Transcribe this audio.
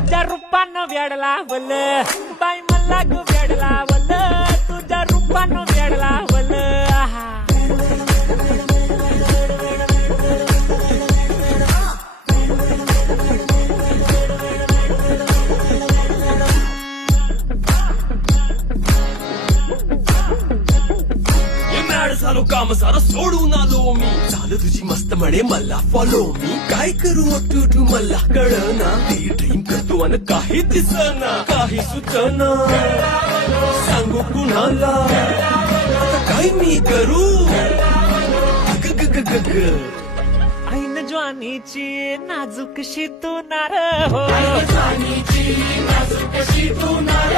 तुझ्या रूपानं वेड लावल बाई मला ग वेड लावल तुझ्या रूपानं वेड लावल आहा झालो काम सारं सोडून आलो मी झालं तुझी मस्त म्हणे मला फॉलो मी काय करू टू मला कळना ती ड्रीम करतो आणि काही दिसना काही सुचना सांगू कुणाला आता काय मी करू ऐन ज्वानीची नाजूकशी तू नार हो नाजूकशी तू नार